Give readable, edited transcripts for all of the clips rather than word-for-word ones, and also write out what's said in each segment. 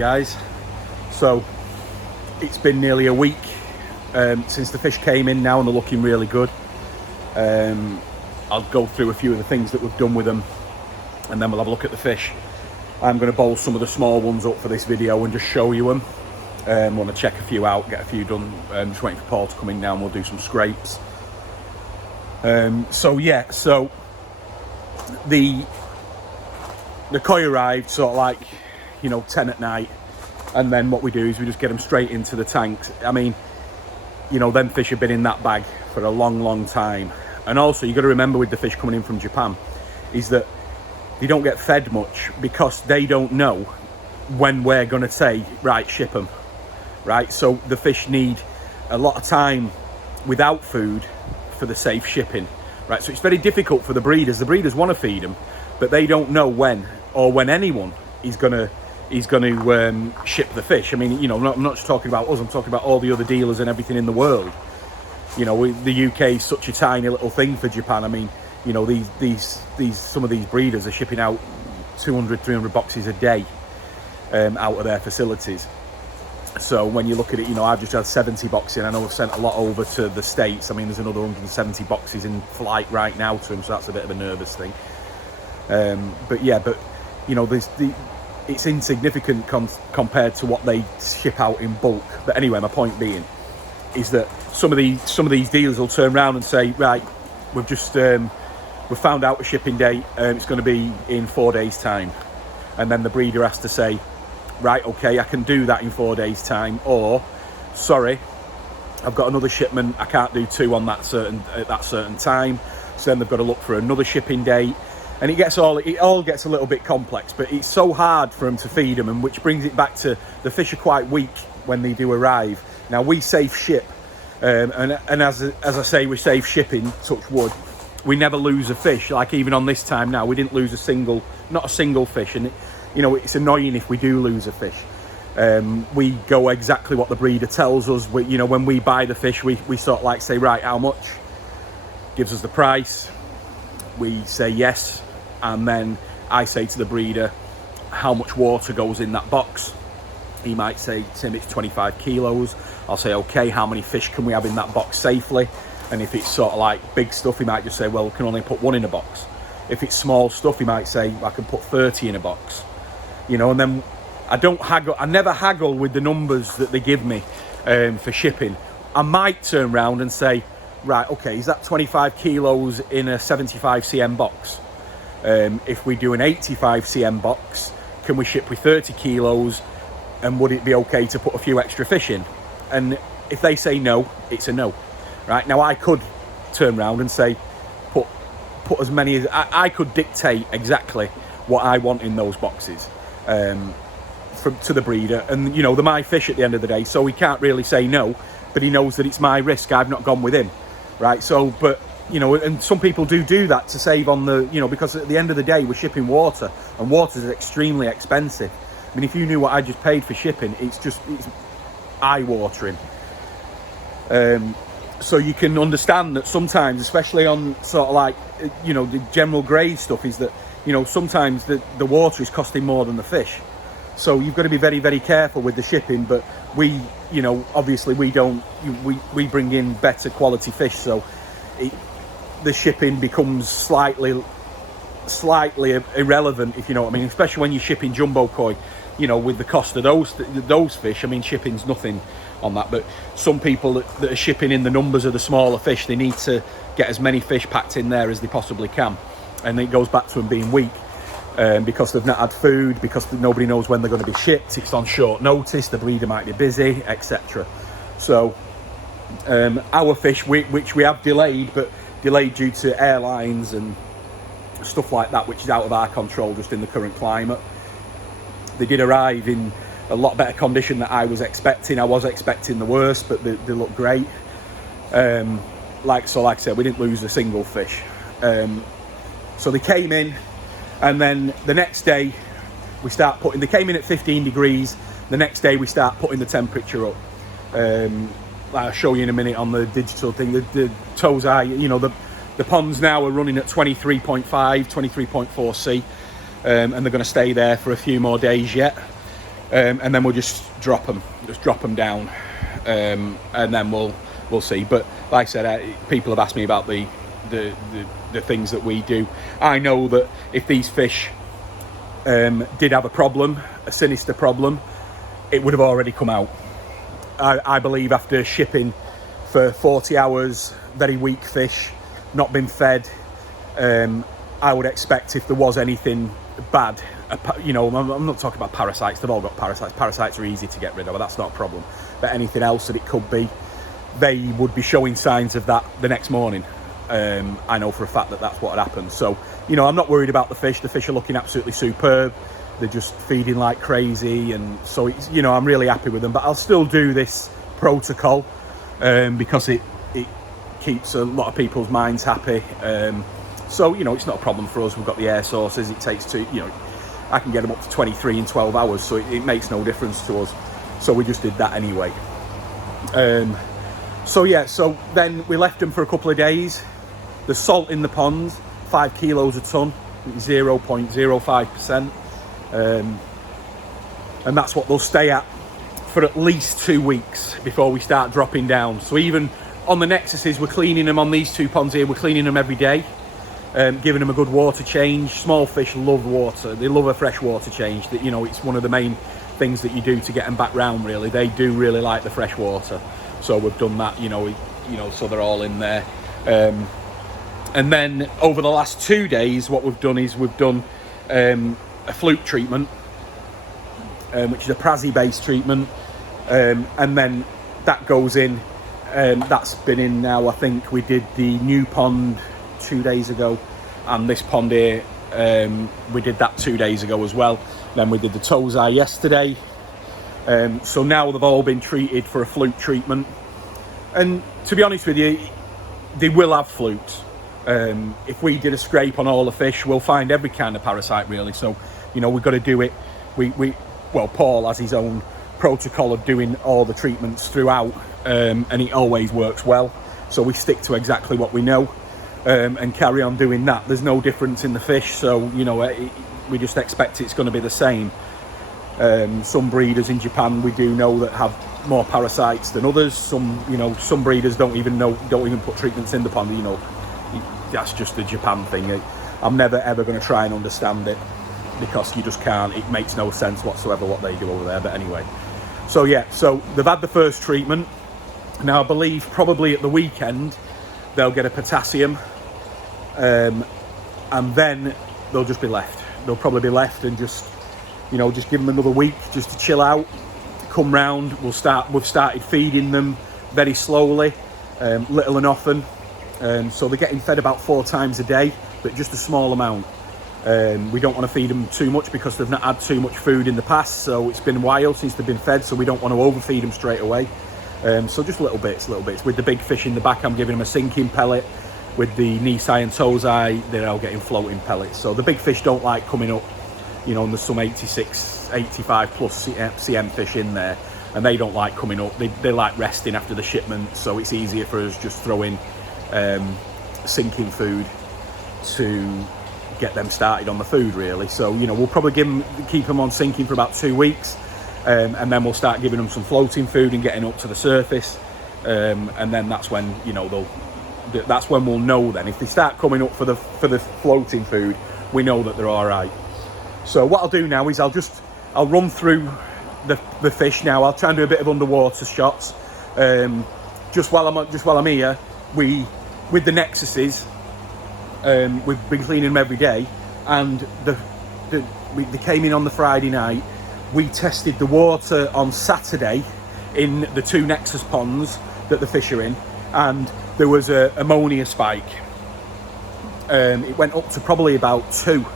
guys. So it's been nearly a week since the fish came in now, and they're looking really good. I'll go through a few of the things that we've done with them, and then we'll have a look at the fish. I'm going to bowl some of the small ones up for this video and just show you them. Want to check a few out, get a few done. Just waiting for Paul to come in now and we'll do some scrapes. So the koi arrived sort of like, 10 at night, and then what we do is we just get them straight into the tanks. I mean, them fish have been in that bag for a long time. And also you've got to remember with the fish coming in from Japan is that they don't get fed much because they don't know when we're going to say, right, ship them, right? So the fish need a lot of time without food for the safe shipping, right? So it's very difficult for the breeders. The breeders want to feed them, but they don't know when or when anyone is going to ship the fish. I mean, I'm not just talking about us, I'm talking about all the other dealers and everything in the world. The UK is such a tiny little thing for Japan. I mean, these some of these breeders are shipping out 200-300 boxes a day out of their facilities. So when you look at it, I've just had 70 boxes. I know I've sent a lot over to the States. I mean, there's another 170 boxes in flight right now to them, so that's a bit of a nervous thing. It's insignificant compared to what they ship out in bulk. But anyway, my point being is that some of these dealers will turn around and say, right, we've just we've found out a shipping date, it's going to be in 4 days time, and then the breeder has to say, right, okay, I can do that in 4 days time, or sorry, I've got another shipment, I can't do two on at that certain time. So then they've got to look for another shipping date, and it all gets a little bit complex. But it's so hard for them to feed them, and which brings it back to the fish are quite weak when they do arrive. Now we safe ship, and as I say, we safe shipping, touch wood, we never lose a fish. Like even on this time now, we didn't lose not a single fish, and it's annoying if we do lose a fish. We go exactly what the breeder tells us. When we buy the fish, we sort of like say, right, how much? Gives us the price. We say yes, and then I say to the breeder, how much water goes in that box? He might say, Tim, it's 25 kilos. I'll say, okay, how many fish can we have in that box safely? And if it's sort of like big stuff, he might just say, well, we can only put one in a box. If it's small stuff, he might say, I can put 30 in a box. And then I never haggle with the numbers that they give me for shipping. I might turn around and say, right, okay, is that 25 kilos in a 75 cm box? If we do an 85 cm box, can we ship with 30 kilos? And would it be okay to put a few extra fish in? And if they say no, it's a no. Right, now I could turn around and say, put as many as I could dictate exactly what I want in those boxes to the breeder, and they're my fish at the end of the day, so he can't really say no, but he knows that it's my risk. I've not gone with him, right? So, but and some people do that to save on the because at the end of the day we're shipping water, and water is extremely expensive. I mean, if you knew what I just paid for shipping, it's eye-watering. So you can understand that sometimes, especially on sort of like, the general grade stuff, is that, sometimes the water is costing more than the fish. So you've got to be very, very careful with the shipping. But we, obviously we we bring in better quality fish. So the shipping becomes slightly irrelevant, if you know what I mean, especially when you're shipping jumbo koi, with the cost of those fish. I mean, shipping's nothing on that, but some people that are shipping in the numbers of the smaller fish, they need to get as many fish packed in there as they possibly can, and it goes back to them being weak because they've not had food, because nobody knows when they're going to be shipped. It's on short notice, the breeder might be busy, etc. So our fish, which we have delayed, but delayed due to airlines and stuff like that, which is out of our control just in the current climate. They did arrive in a lot better condition than I was expecting. I was expecting the worst, but they look great. Like I said, we didn't lose a single fish. So they came in, and then the next day they came in at 15 degrees. The next day we start putting the temperature up. I'll show you in a minute on the digital thing. The Tosai, the ponds now are running at 23.5, 23.4 C, and they're going to stay there for a few more days yet. and then we'll just drop them down, and then we'll see. But like I said, people have asked me about the things that we do. I know that if these fish did have a problem, a sinister problem, it would have already come out. I believe after shipping for 40 hours, very weak fish, not been fed, I would expect if there was anything bad, you know, I'm not talking about parasites, they've all got parasites. Parasites are easy to get rid of, that's not a problem. But anything else that it could be, they would be showing signs of that the next morning. I know for a fact that that's what had happened. So, you know, I'm not worried about the fish. The fish are looking absolutely superb. They're just feeding like crazy, and so it's, you know, I'm really happy with them. But I'll still do this protocol because it keeps a lot of people's minds happy. So, you know, it's not a problem for us. We've got the air sources. It takes I can get them up to 23 in 12 hours, so it makes no difference to us. So we just did that anyway. So yeah, so then we left them for a couple of days. The salt in the ponds, 5 kilos a ton, 0.05%. And that's what they'll stay at for at least 2 weeks before we start dropping down. So even on the Nexuses, we're cleaning them on these 2 ponds here. We're cleaning them every day, giving them a good water change. Small fish love water. They love a fresh water change. That, you know, it's one of the main things that you do to get them back round, really. They do really like the fresh water. So we've done that, you know, so they're all in there. And then over the last 2 days, what we've done is we've done a fluke treatment, which is a Prazi-based treatment, and then that goes in. That's been in now. I think we did the new pond 2 days ago, and this pond here, we did that 2 days ago as well. Then we did the Tosai yesterday. So now they've all been treated for a fluke treatment, and to be honest with you, they will have flukes. If we did a scrape on all the fish, we'll find every kind of parasite, really. So, you know, we've got to do it. Well, Paul has his own protocol of doing all the treatments throughout, and it always works well. So we stick to exactly what we know, and carry on doing that. There's no difference in the fish, so, you know, we just expect it's going to be the same. Some breeders in Japan, we do know, that have more parasites than others. Some breeders don't even put treatments in the pond. You know, that's just the Japan thing. I'm never ever going to try and understand it, because you just can't. It makes no sense whatsoever what they do over there. But anyway, so yeah, so they've had the first treatment. Now I believe probably at the weekend they'll get a potassium, and then they'll just be left. They'll probably be left and just, you know, just give them another week just to chill out, come round. We've started feeding them very slowly, little and often. So they're getting fed about 4 times a day, but just a small amount. We don't want to feed them too much because they've not had too much food in the past. So it's been a while since they've been fed, so we don't want to overfeed them straight away. So just little bits. With the big fish in the back, I'm giving them a sinking pellet. With the Nisai and Tosai, they're all getting floating pellets. So the big fish don't like coming up, you know, and there's some 86, 85 plus CM fish in there, and they don't like coming up. They like resting after the shipment, so it's easier for us just throw in sinking food to get them started on the food, really. So, you know, we'll probably keep them on sinking for about 2 weeks, and then we'll start giving them some floating food and getting up to the surface, and then that's when, you know, that's when we'll know. Then if they start coming up for the floating food, we know that they're all right. So what I'll do now is I'll run through the fish now. I'll try and do a bit of underwater shots. Just while I'm here, with the Nexuses, we've been cleaning them every day, and they came in on the Friday night. We tested the water on Saturday in the 2 Nexus ponds that the fish are in, and there was a ammonia spike. It went up to probably about 2.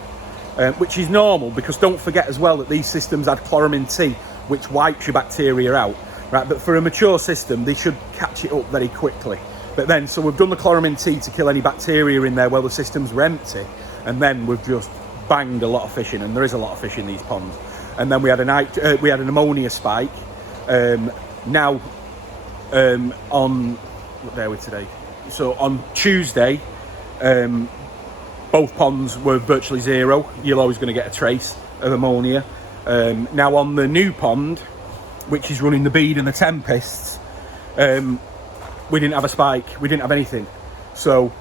Which is normal, because don't forget as well that these systems had chloramine T, which wipes your bacteria out, right? But for a mature system, they should catch it up very quickly. But then, so we've done the chloramine T to kill any bacteria in there while the systems were empty, and then we've just banged a lot of fish in, and there is a lot of fish in these ponds. And then we had an ammonia spike. Now, on what day are we today? So on Tuesday, both ponds were virtually zero. You're always going to get a trace of ammonia. Now on the new pond, which is running the bead and the tempests, we didn't have a spike, we didn't have anything. So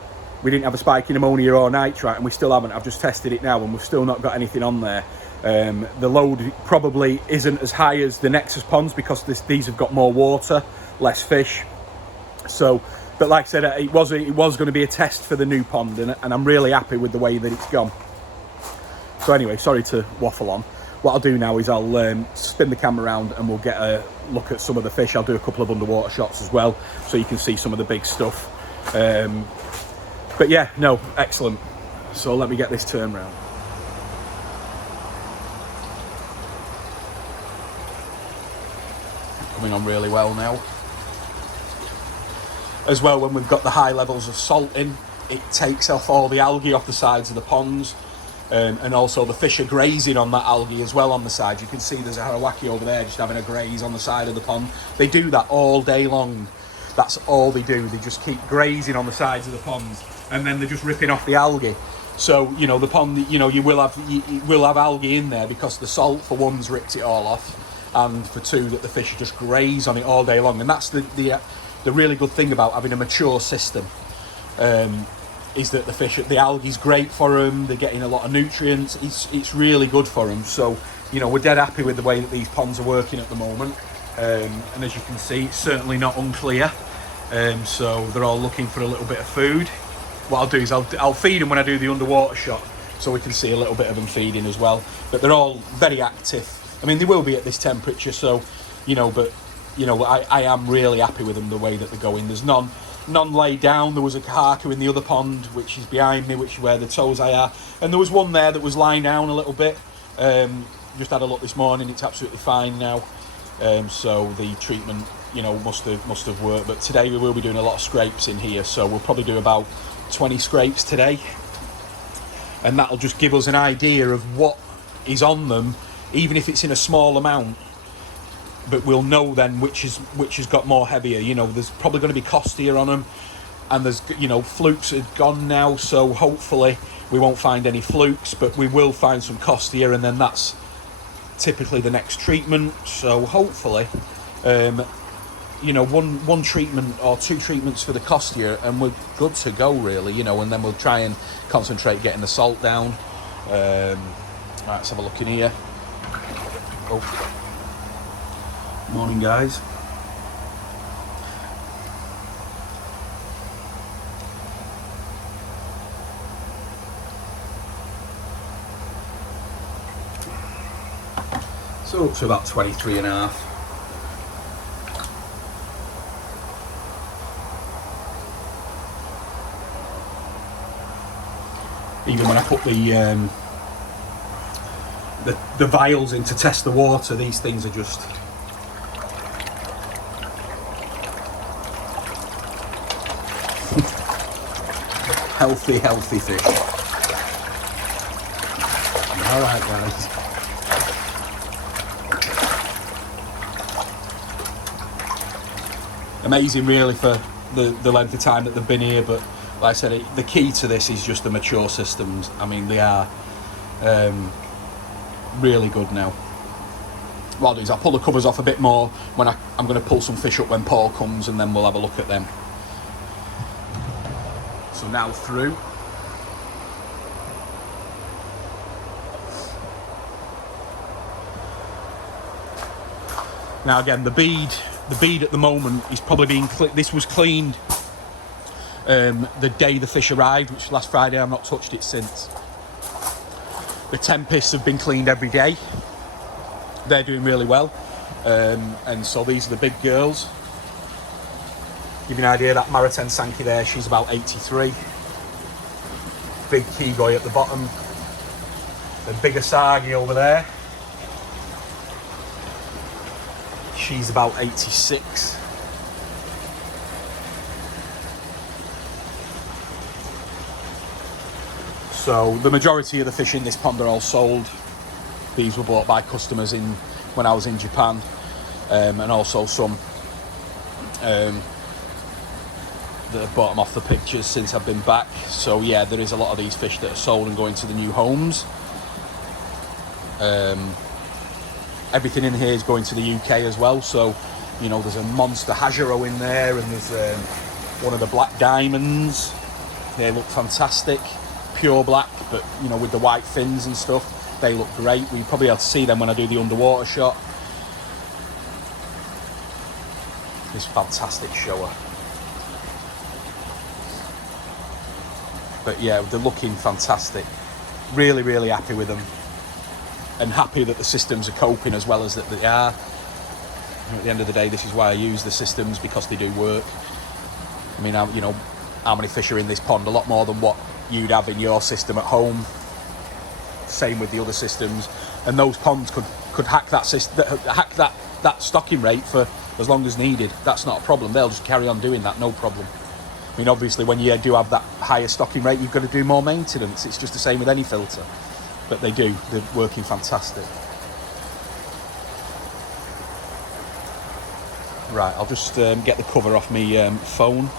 we didn't have a spike in ammonia or nitrite, and we still haven't. I've just tested it now and we've still not got anything on there. The load probably isn't as high as the Nexus ponds because these have got more water, less fish. So, but like I said, it was going to be a test for the new pond, and I'm really happy with the way that it's gone. So anyway, sorry to waffle on. What I'll do now is I'll spin the camera around and we'll get a look at some of the fish. I'll do a couple of underwater shots as well, so you can see some of the big stuff. But yeah, no, excellent. So let me get this turned round. Coming on really well now. As well, when we've got the high levels of salt in, it takes off all the algae off the sides of the ponds. And also the fish are grazing on that algae as well on the side. You can see there's a harawaki over there just having a graze on the side of the pond. They do that all day long. That's all they do. They just keep grazing on the sides of the ponds, and then they're just ripping off the algae. So, you know, the pond, you know, you will have algae in there because the salt, for one's ripped it all off, and for two, that the fish just graze on it all day long. And that's the really good thing about having a mature system. Is that the algae's great for them, they're getting a lot of nutrients, it's really good for them. So, you know, we're dead happy with the way that these ponds are working at the moment. And as you can see, it's certainly not unclear. So they're all looking for a little bit of food. What I'll do is I'll feed them when I do the underwater shot, so we can see a little bit of them feeding as well. But they're all very active. I mean, they will be at this temperature, so, you know, but, you know, I am really happy with them, the way that they're going. There's none laid down. There was a kahaku in the other pond, which is behind me, which is where the Tosai are, and there was one there that was lying down a little bit. Just had a look this morning, it's absolutely fine now. So the treatment, you know, must have worked. But today we will be doing a lot of scrapes in here, so we'll probably do about 20 scrapes today, and that'll just give us an idea of what is on them, even if it's in a small amount. But we'll know then which has got more heavier. You know, there's probably going to be costia on them, and there's, you know, flukes are gone now, so hopefully we won't find any flukes, but we will find some costia, and then that's typically the next treatment. So hopefully, you know, one treatment or two treatments for the costia, and we're good to go, really. You know, and then we'll try and concentrate getting the salt down. Right, let's have a look in here. Oh. Morning, guys. So up to about 23 and a half. Even when I put the vials in to test the water, these things are just healthy fish. All right, guys. Amazing, really, for the length of time that they've been here. But like I said, the key to this is just the mature systems. I mean, they are really good now. What I'll do is I'll pull the covers off a bit more when I'm going to pull some fish up when Paul comes, and then we'll have a look at them. So now through. Now again, the bead at the moment is probably being this was cleaned the day the fish arrived, which was last Friday. I've not touched it since. The tempests have been cleaned every day. They're doing really well, and so these are the big girls. Give you an idea, that Mariten Sankey there, she's about 83. Big Kigoi at the bottom. The bigger Sagi over there, she's about 86. So the majority of the fish in this pond are all sold. These were bought by customers when I was in Japan, and also some that have bought them off the pictures since I've been back. So yeah, there is a lot of these fish that are sold and going to the new homes. everything in here is going to the UK as well. So, you know, there's a monster Hajiro in there, and there's one of the black diamonds. They look fantastic, pure black, but you know, with the white fins and stuff, they look great. We probably have to see them when I do the underwater shot. This fantastic shower. But yeah, they're looking fantastic. Really, really happy with them, and happy that the systems are coping as well as that they are. And at the end of the day, this is why I use the systems, because they do work. I mean, you know, how many fish are in this pond? A lot more than what you'd have in your system at home. Same with the other systems, and those ponds could hack that system, hack that stocking rate for as long as needed. That's not a problem. They'll just carry on doing that, no problem. I mean, obviously, when you do have that higher stocking rate, you've got to do more maintenance. It's just the same with any filter, but they do. They're working fantastic. Right, I'll just get the cover off my phone,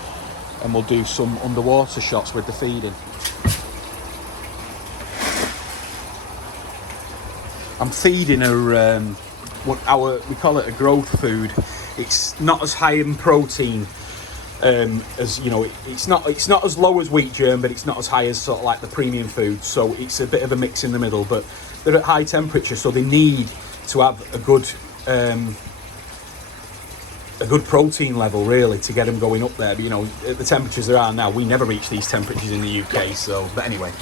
and we'll do some underwater shots with the feeding. I'm feeding her we call it a growth food. It's not as high in protein as, you know, it's not as low as wheat germ, but it's not as high as sort of like the premium food. So it's a bit of a mix in the middle. But they're at high temperature, so they need to have a good protein level, really, to get them going up there. But, you know, at the temperatures there are now, we never reach these temperatures in the UK. So, but anyway.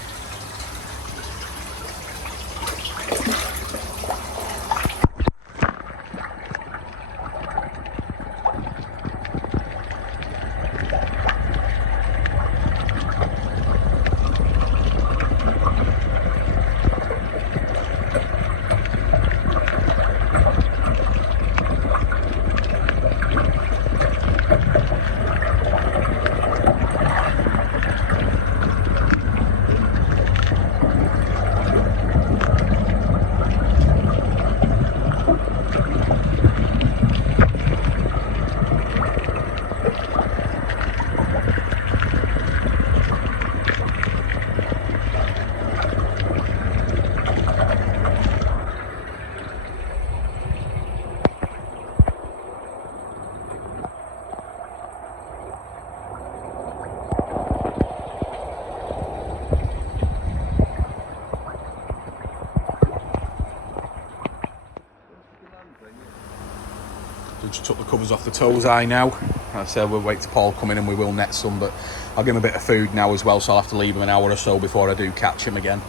Just took the covers off the Tosai now. Like I said, we'll wait till Paul come in and we will net some, but I'll give him a bit of food now as well, so I'll have to leave him an hour or so before I do catch him again.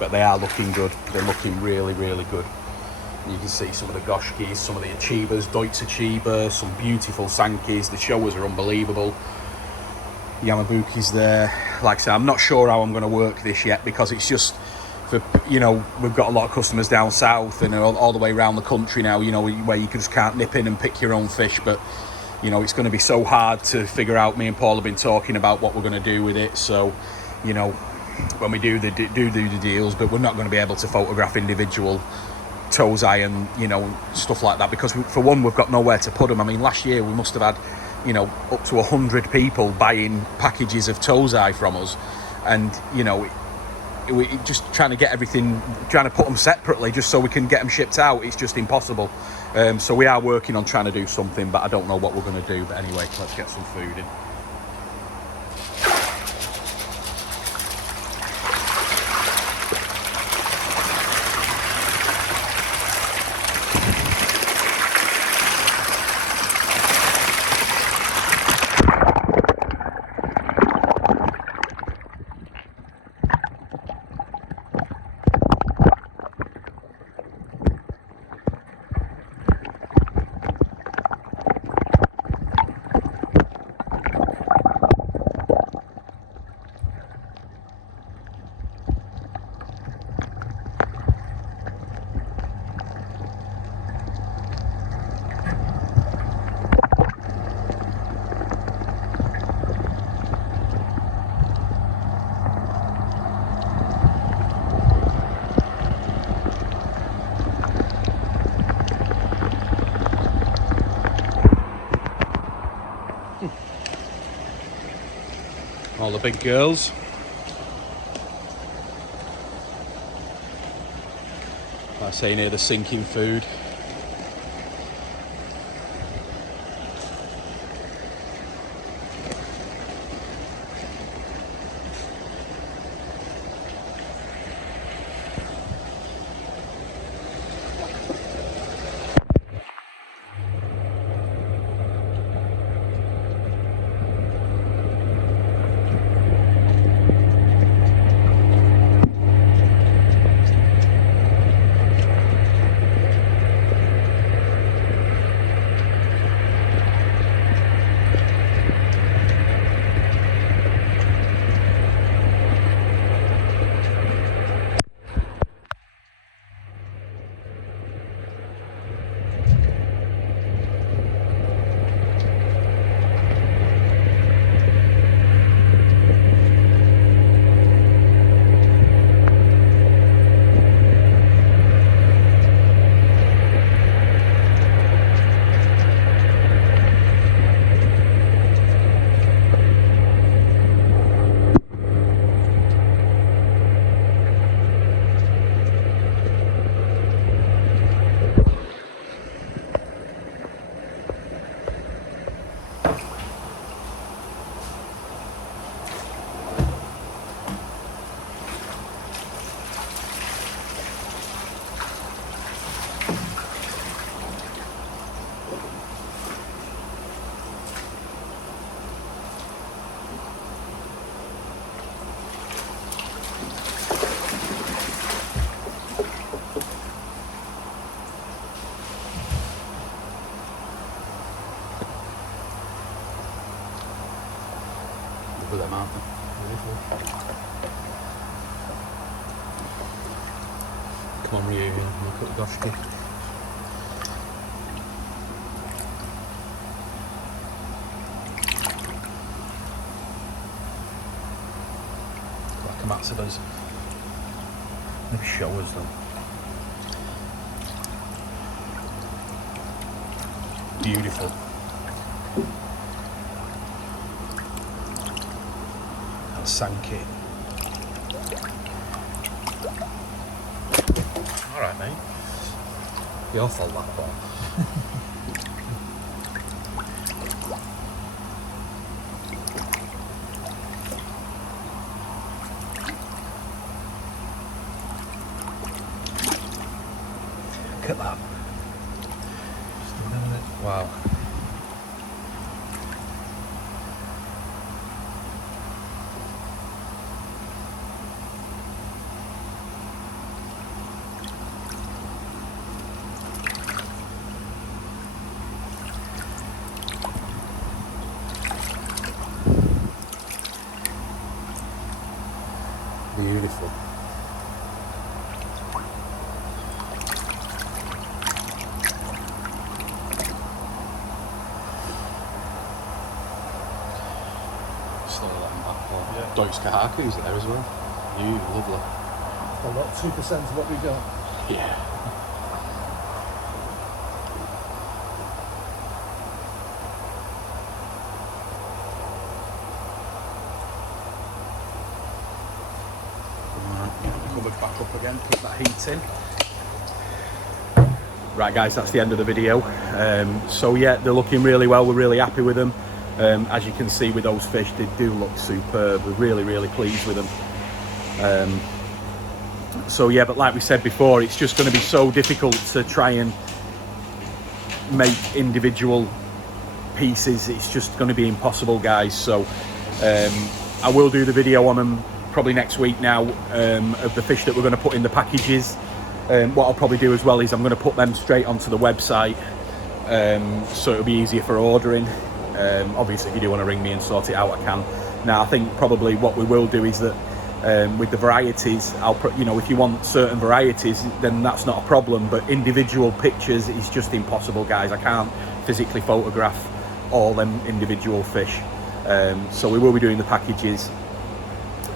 But they are looking good. They're looking really, really good. You can see some of the Goshkis, some of the Achibas, Deutsche Achiba, some beautiful Sankis. The showers are unbelievable. Yamabuki's there. Like I said, I'm not sure how I'm going to work this yet, because it's just, for, you know, we've got a lot of customers down south and all the way around the country now, you know, where you just can't nip in and pick your own fish. But, you know, it's going to be so hard to figure out. Me and Paul have been talking about what we're going to do with it. So, you know, when we do the deals, but we're not going to be able to photograph individual Tosai and, you know, stuff like that, because for one, we've got nowhere to put them. I mean, last year we must have had, you know, up to 100 people buying packages of Tosai from us, and, you know, we just trying to get everything, trying to put them separately just so we can get them shipped out. It's just impossible. So we are working on trying to do something, but I don't know what we're going to do. But anyway, let's get some food in. All the big girls. Like I say, near the sinking food. Look at them, aren't they? Beautiful. Come on, Ryu, look at the goshki. Like a Matsuda's. Maybe show us them. Beautiful. Sanky. Alright, mate. You're full that ball. Look at that. Wow. Beautiful. Still letting back for Deutsch Kahaku's there as well. Lovely. Still got 2% of what we got. Yeah. Covered back up again, put that heat in. Right guys, that's the end of the video. So yeah, they're looking really well, we're really happy with them. As you can see with those fish, they do look superb. We're really pleased with them. So yeah, but like we said before, it's just going to be so difficult to try and make individual pieces. It's just going to be impossible, guys. So I will do the video on them probably next week now, of the fish that we're going to put in the packages. What I'll probably do as well is I'm going to put them straight onto the website, so it'll be easier for ordering. Obviously if you do want to ring me and sort it out, I can. Now I think probably what we will do is that with the varieties, if you want certain varieties, then that's not a problem, but individual pictures is just impossible, guys. I can't physically photograph all them individual fish. So we will be doing the packages,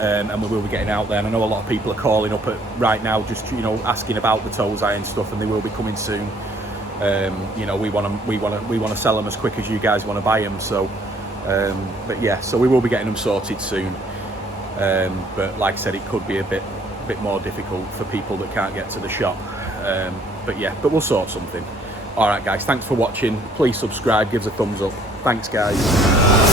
and we will be getting out there. And I know a lot of people are calling up right now, just asking about the Tosai and stuff, and they will be coming soon. We want to sell them as quick as you guys want to buy them. So, but yeah, so we will be getting them sorted soon. But like I said, it could be a bit more difficult for people that can't get to the shop. But yeah, but we'll sort something. All right, guys, thanks for watching. Please subscribe, give us a thumbs up. Thanks, guys.